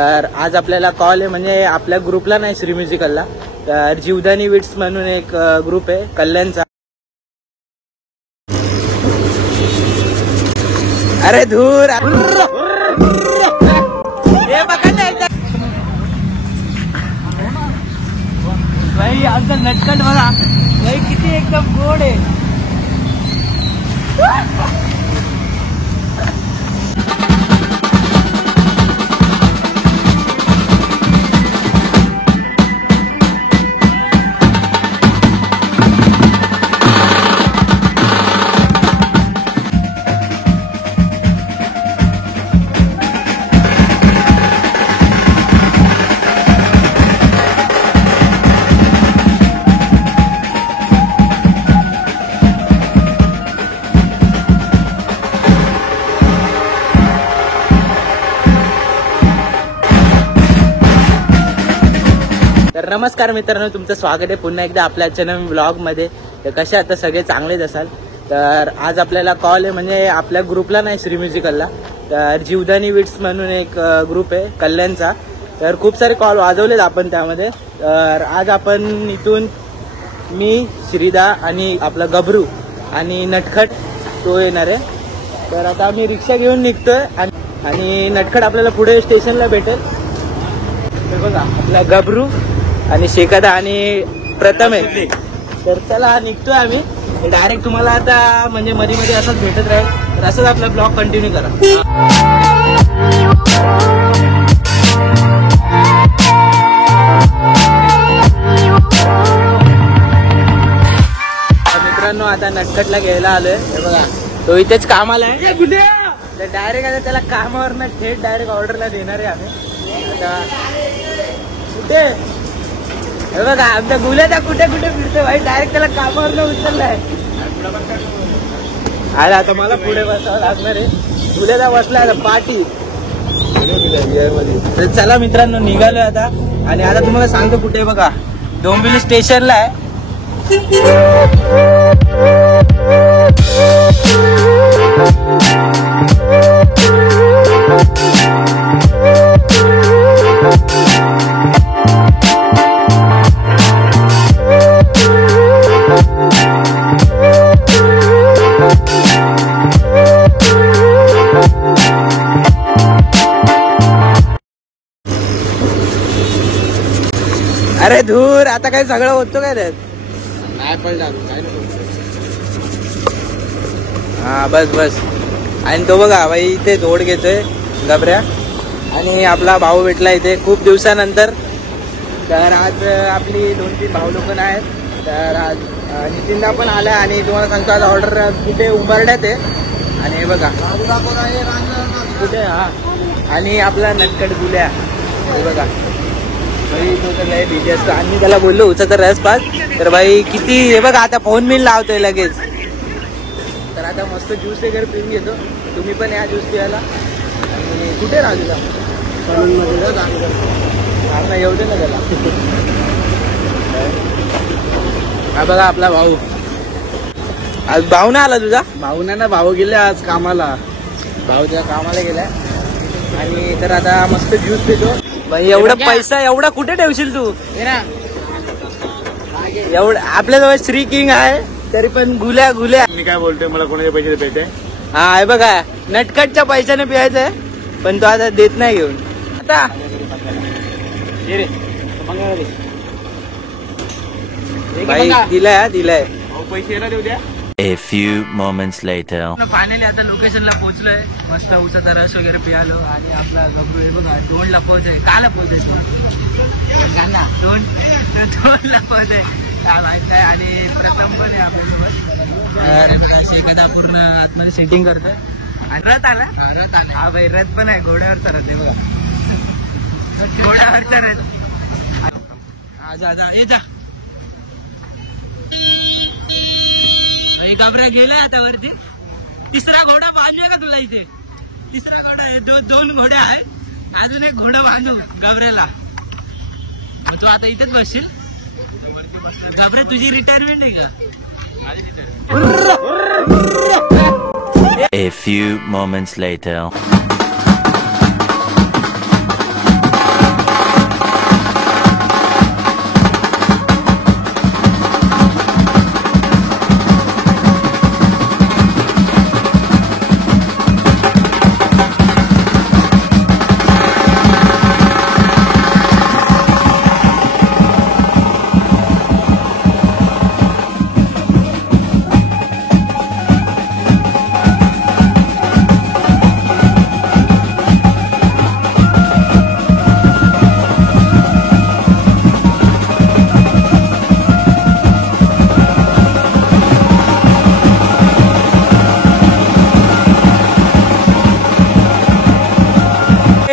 तर आज आपल्याला कॉल आहे, म्हणजे आपल्या ग्रुपला नाही, श्री म्युझिकलला. तर जीवदानी विट्स म्हणून एक ग्रुप आहे कल्याणचा. अरे धूर भाई, आमचा नटखट बघा भाई, किती एकदम गोड आहे. तर नमस्कार मित्रांनो, तुमचं स्वागत आहे पुन्हा एकदा आपल्या चॅनल व्लॉगमध्ये. तर कसे आता सगळे चांगलेच असाल. तर आज आपल्याला कॉल आहे, म्हणजे आपल्या ग्रुपला नाही, श्री म्युझिकलला. तर जीवदानी विट्स म्हणून एक ग्रुप आहे कल्याणचा. तर खूप सारे कॉल वाजवलेत आपण त्यामध्ये. तर आज आपण इथून मी, श्रीदा आणि आपला गबरू आणि नटखट तो येणार आहे. तर आता आम्ही रिक्षा घेऊन निघतोय आणि नटखट आपल्याला पुढे स्टेशनला भेटेल. तर बघा, आपला गबरू आणि शेकादा आणि प्रथम आहे. तर चला निघतोय आम्ही. डायरेक्ट तुम्हाला आता म्हणजे मध्ये मध्ये असंच भेटत राहील. तर असंच आपला ब्लॉग कंटिन्यू करा. मित्रांनो, आता नटखटला घ्यायला आलोय. हे बघा, तो इथेच कामाला आहे. तर डायरेक्ट आता त्याला कामावरनं थेट डायरेक्ट ऑर्डरला देणार आहे आम्ही. आता कुठे हे बघा, आमच्या गुल्याचा कुठे कुठे फिरतो भाई. डायरेक्ट त्याला कामावरनं उचललाय. अरे आता मला पुढे बसावं लागणार आहे. गुल्याचा बसलाय आता पाठी. तर चला मित्रांनो, निघालोय आता. आणि आता तुम्हाला सांगतो कुठे. बघा, डोंबिवली स्टेशनला आहे. अरे धूर, आता काय सगळं होतो काय त्यात. नाही पडला काय नको. हा बस बस. आणि तो बघा भाई, इथे धोड घेतोय गबऱ्या. आणि आपला भाऊ भेटला इथे खूप दिवसानंतर. तर आज आपली 2-3 भाऊ लोक आहेत. तर आज नितीनदा पण आला. आणि तुम्हाला सांगतो आज ऑर्डर कुठे उंबरड्यात आहे. आणि हे बघा कुठे. हा, आणि आपला नटखट गुल्या. हे बघा भाई, तो तर लय बिझी असतो. आणि त्याला बोललो उचा तर रस पास. तर भाई किती, हे बघा आता फोन बिन लावतोय लगेच. तर आता मस्त ज्यूस वगैरे पिऊन घेतो. तुम्ही पण या ज्यूस पियाला. आणि कुठे राजूला येऊ दे ना त्याला. हा बघा आपला भाऊ. आज भाऊ ना आला तुझा. भाऊ ना भाऊ गेले आज कामाला. भाऊ तुझ्या कामाला गेलाय. आणि तर आता मस्त ज्यूस पितो. भाई एवढा पैसा एवढा कुठे ठेवशील तू. एवढं आपल्याजवळ श्री किंग आहे, तरी पण गुल्या गुल्या. मी काय बोलतोय, मला कोणाचे पैसे द्यायचे. हा हे बघा, नटखटच्या पैशाने पियायचंय. पण तो आता देत नाही घेऊन. आता भाई दिलाय दिलाय पैसे येणार उद्या. A few moments later. Finally आता लोकेशनला पोहोचलोय. मस्त उसाचा रस वगैरे पियालो. आणि आपला गबरू हे बघा दोन लपवतोय. का लपवतोय तो. दोन लपवतोय काय माहित नाही. आणि प्रथम पण आहे आपल्यासोबत. एखादा पूर्ण आतमध्ये सेटिंग करतोय. आणि रथ आला. हा भाई, रथ पण आहे. घोड्यावरचा रथ आहे बघा. घोड्यावरचा रथ. जा ये जा. घाबरा गेला आता वरती. तिसरा घोडा बांधूया का तुला इथे. तिसरा घोडा आहे. दोन घोडे आहेत. अजून एक घोडा बांधू घाबऱ्याला. मग तू आता इथेच बसशील. घाबरे तुझी रिटायरमेंट आहे का. A few moments later.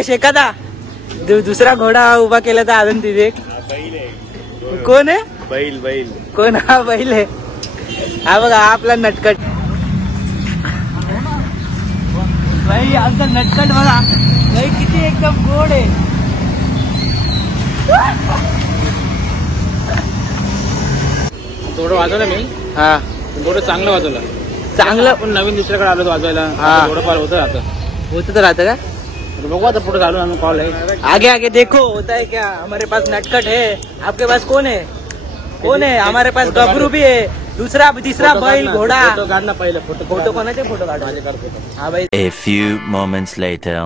Mahesh एखादा दुसरा घोडा उभा केला तर अजून तिथे बैल आहे. कोण आहे बैल बैल कोण हा बैल आहे हा बघा हा आपला नटकट भाई आमचा नटकट बघा भाई किती एकदम गोड आहे थोडं वाजवलं मी हा थोडं चांगलं वाजवलं चांगलं पण नवीन दुसऱ्याकडे आलो वाजवायला हा. थोडं फार होतं आता होत तर राहतं का बघू आता पुढे चालू आम्ही कॉल आहे आगे आगे देखो होता है क्या हमारे पास नटकट है आपके पास कौन है हमारे पास गबरू भी है दूसरा तीसरा बैल घोडा फोटो काढ ना पहिलं फोटो फोटो कोणाचे फोटो काढा माझे काढतो हा भाई A few moments later.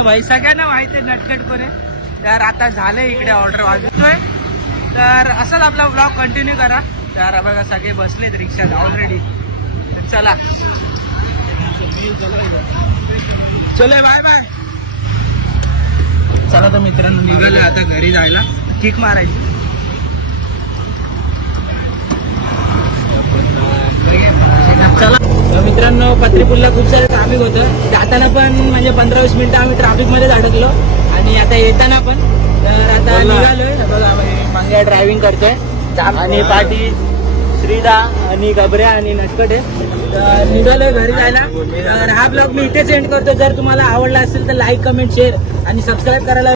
तर भाई सगळ्यांना माहिती आहे नटखट कोण आहे. तर आता झालंय इकडे ऑर्डर वाजतोय. तर असंच आपला ब्लॉग कंटिन्यू करा. तर बघा सगळे बसलेत रिक्षात ऑलरेडी. तर चला चलो बाय बाय. चला तर मित्रांनो निघालो आता घरी जायला. किक मारायची. चला तर मित्रांनो पत्रीपूरला खूप सारं ट्रॅफिक होतं. जाताना पण म्हणजे 15-20 मिनिटं आम्ही ट्रॅफिक मध्येच अडकलो आणि आता येताना पण. तर आता निघालोय. मंग्या ड्रायव्हिंग करतोय आणि पाठी श्रीदा आणि गबऱ्या आणि नटकट आहे. तर निघालोय घरी जायला. तर हा ब्लॉग मी इथेच एंड करतो. जर तुम्हाला आवडला असेल तर लाईक कमेंट शेअर आणि सबस्क्राईब करायला